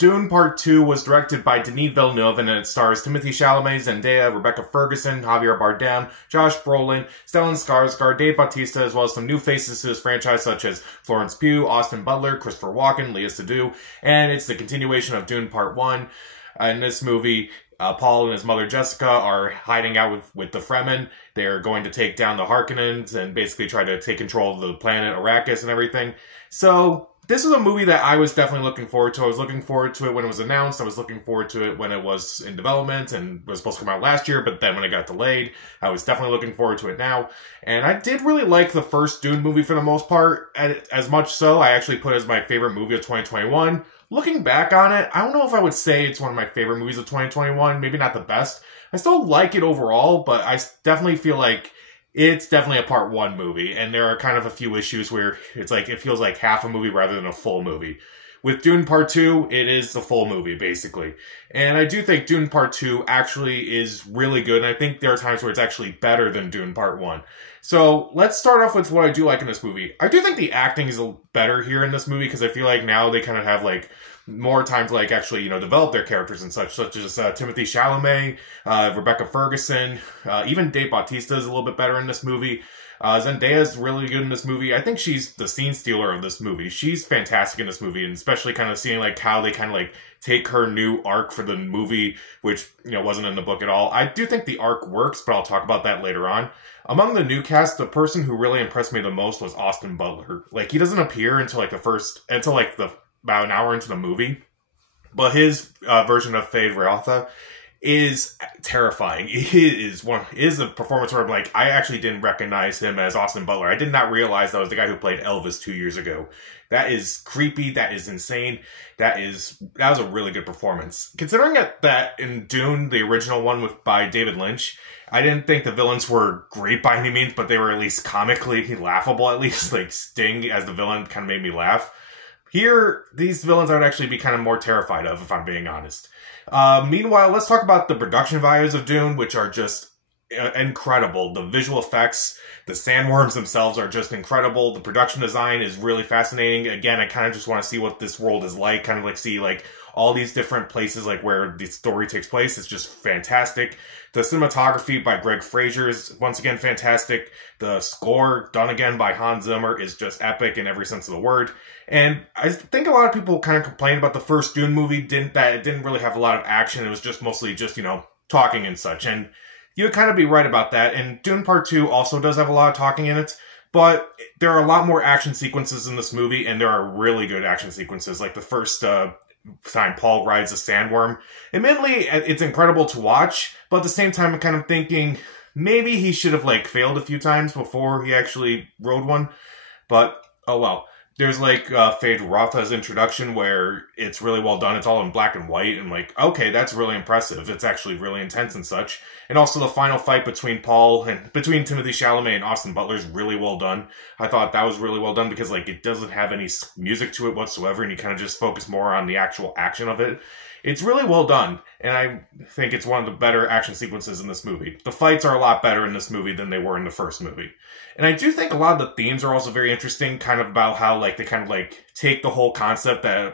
Dune Part 2 was directed by Denis Villeneuve, and it stars Timothée Chalamet, Zendaya, Rebecca Ferguson, Javier Bardem, Josh Brolin, Stellan Skarsgård, Dave Bautista, as well as some new faces to this franchise such as Florence Pugh, Austin Butler, Christopher Walken, Léa Seydoux, and it's the continuation of Dune Part 1. In this movie, Paul and his mother Jessica are hiding out with the Fremen. They're going to take down the Harkonnens and basically try to take control of the planet Arrakis and everything. So this is a movie that I was definitely looking forward to. I was looking forward to it when it was announced. I was looking forward to it when it was in development and was supposed to come out last year, but then when it got delayed, I was definitely looking forward to it now. And I did really like the first Dune movie for the most part, and as much so, I actually put it as my favorite movie of 2021. Looking back on it, I don't know if I would say it's one of my favorite movies of 2021. Maybe not the best. I still like it overall, but I definitely feel like it's definitely a part one movie. And there are kind of a few issues where it's like, it feels like half a movie rather than a full movie. With Dune Part 2, it is the full movie, basically. And I do think Dune Part 2 actually is really good. And I think there are times where it's actually better than Dune Part 1. So let's start off with what I do like in this movie. I do think the acting is better here in this movie because I feel like now they kind of have like more time to like actually, develop their characters and such as Timothée Chalamet, Rebecca Ferguson, even Dave Bautista is a little bit better in this movie. Zendaya is really good in this movie. I think she's the scene stealer of this movie. She's fantastic in this movie, and especially kind of seeing like how they kind of like take her new arc for the movie, which, wasn't in the book at all. I do think the arc works, but I'll talk about that later on. Among the new cast, the person who really impressed me the most was Austin Butler. Like, he doesn't appear until about an hour into the movie, but his version of Fade Rotha is terrifying. It is a performance where I'm like, I actually didn't recognize him as Austin Butler. I did not realize that was the guy who played Elvis 2 years ago. That is creepy. That is insane. That was a really good performance. Considering that in Dune, the original one by David Lynch, I didn't think the villains were great by any means, but they were at least comically laughable. At least like Sting as the villain kind of made me laugh. Here, these villains I would actually be kind of more terrified of, if I'm being honest. Meanwhile, let's talk about the production values of Dune, which are just incredible. The visual effects, the sandworms themselves are just incredible. The production design is really fascinating. Again, I kind of just want to see what this world is like, kind of like see like all these different places like where the story takes place. It's just fantastic. The cinematography by Greg Fraser is once again fantastic. The score done again by Hans Zimmer is just epic in every sense of the word. And I think a lot of people kind of complained about the first Dune movie, that it didn't really have a lot of action. It was just mostly just, talking and such. And you'd kind of be right about that. And Dune Part 2 also does have a lot of talking in it. But there are a lot more action sequences in this movie, and there are really good action sequences. Like the first time Paul rides a sandworm. Admittedly, it's incredible to watch, but at the same time, I'm kind of thinking maybe he should have like failed a few times before he actually rode one. But, oh well. There's like Fade Rotha's introduction where it's really well done. It's all in black and white. And like, okay, that's really impressive. It's actually really intense and such. And also the final fight between Timothée Chalamet and Austin Butler is really well done. I thought that was really well done because like it doesn't have any music to it whatsoever. And you kind of just focus more on the actual action of it. It's really well done, and I think it's one of the better action sequences in this movie. The fights are a lot better in this movie than they were in the first movie. And I do think a lot of the themes are also very interesting, kind of about how, like, they kind of, like, take the whole concept of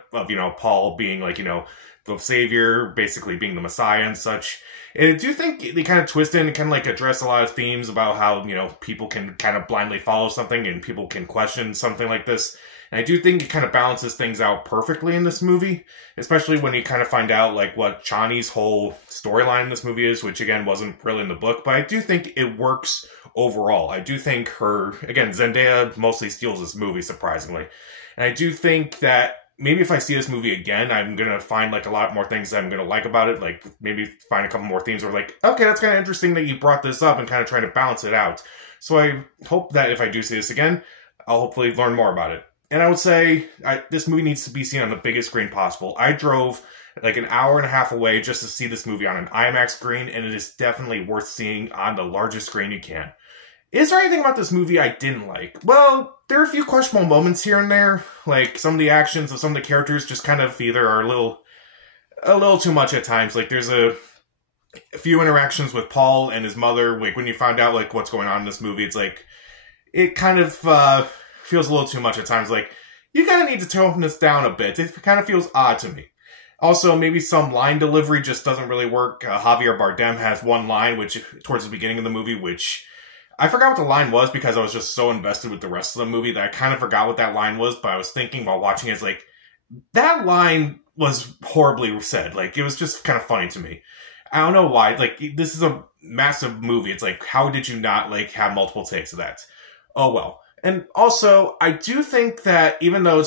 Paul being, like, the savior, basically being the Messiah and such. And I do think they kind of twist in and kind of, like, address a lot of themes about how, people can kind of blindly follow something and people can question something like this. And I do think it kind of balances things out perfectly in this movie, especially when you kind of find out like what Chani's whole storyline in this movie is, which again wasn't really in the book, but I do think it works overall. I do think Zendaya mostly steals this movie, surprisingly. And I do think that maybe if I see this movie again, I'm going to find like a lot more things that I'm going to like about it. Like maybe find a couple more themes where like, okay, that's kind of interesting that you brought this up and kind of trying to balance it out. So I hope that if I do see this again, I'll hopefully learn more about it. And I would say this movie needs to be seen on the biggest screen possible. I drove like an hour and a half away just to see this movie on an IMAX screen, and it is definitely worth seeing on the largest screen you can. Is there anything about this movie I didn't like? Well, there are a few questionable moments here and there. Like, some of the actions of some of the characters just kind of either are a little too much at times. Like, there's a few interactions with Paul and his mother. Like, when you find out, like, what's going on in this movie, it's like, it kind of feels a little too much at times. Like, you kind of need to tone this down a bit. It kind of feels odd to me. Also, maybe some line delivery just doesn't really work. Javier Bardem has one line, which towards the beginning of the movie, which I forgot what the line was because I was just so invested with the rest of the movie that I kind of forgot what that line was, but I was thinking while watching it, it's like, that line was horribly said. Like, it was just kind of funny to me. I don't know why. Like, this is a massive movie. It's like, how did you not, like, have multiple takes of that? Oh, well. And also, I do think that even though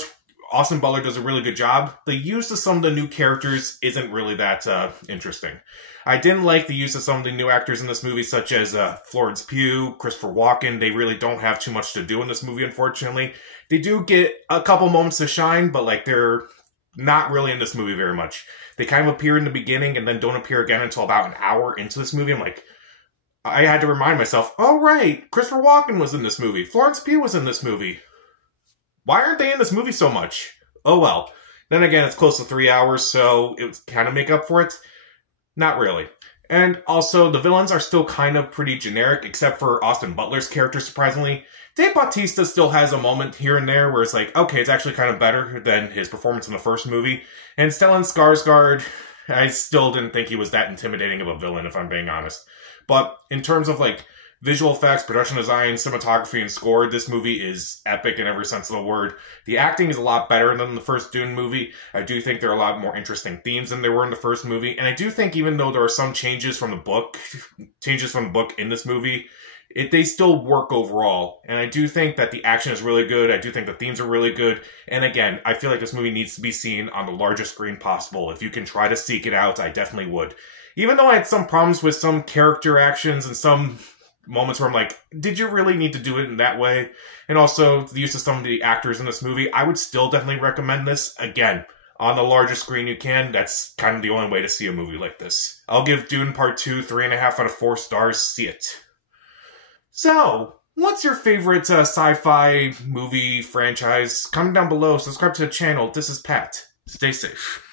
Austin Butler does a really good job, the use of some of the new characters isn't really that interesting. I didn't like the use of some of the new actors in this movie, such as Florence Pugh, Christopher Walken. They really don't have too much to do in this movie, unfortunately. They do get a couple moments to shine, but like they're not really in this movie very much. They kind of appear in the beginning and then don't appear again until about an hour into this movie. I'm like, I had to remind myself, oh right, Christopher Walken was in this movie. Florence Pugh was in this movie. Why aren't they in this movie so much? Oh well. Then again, it's close to 3 hours, so it would kind of make up for it. Not really. And also, the villains are still kind of pretty generic, except for Austin Butler's character, surprisingly. Dave Bautista still has a moment here and there where it's like, okay, it's actually kind of better than his performance in the first movie. And Stellan Skarsgård, I still didn't think he was that intimidating of a villain, if I'm being honest. But in terms of, like, visual effects, production design, cinematography, and score, this movie is epic in every sense of the word. The acting is a lot better than the first Dune movie. I do think there are a lot more interesting themes than there were in the first movie. And I do think even though there are some changes from the book in this movie, they still work overall. And I do think that the action is really good. I do think the themes are really good. And again, I feel like this movie needs to be seen on the largest screen possible. If you can try to seek it out, I definitely would. Even though I had some problems with some character actions and some moments where I'm like, did you really need to do it in that way? And also, the use of some of the actors in this movie, I would still definitely recommend this. Again, on the largest screen you can, that's kind of the only way to see a movie like this. I'll give Dune Part 2 3.5 out of 4 stars. See it. So, what's your favorite sci-fi movie franchise? Comment down below, subscribe to the channel. This is Pat. Stay safe.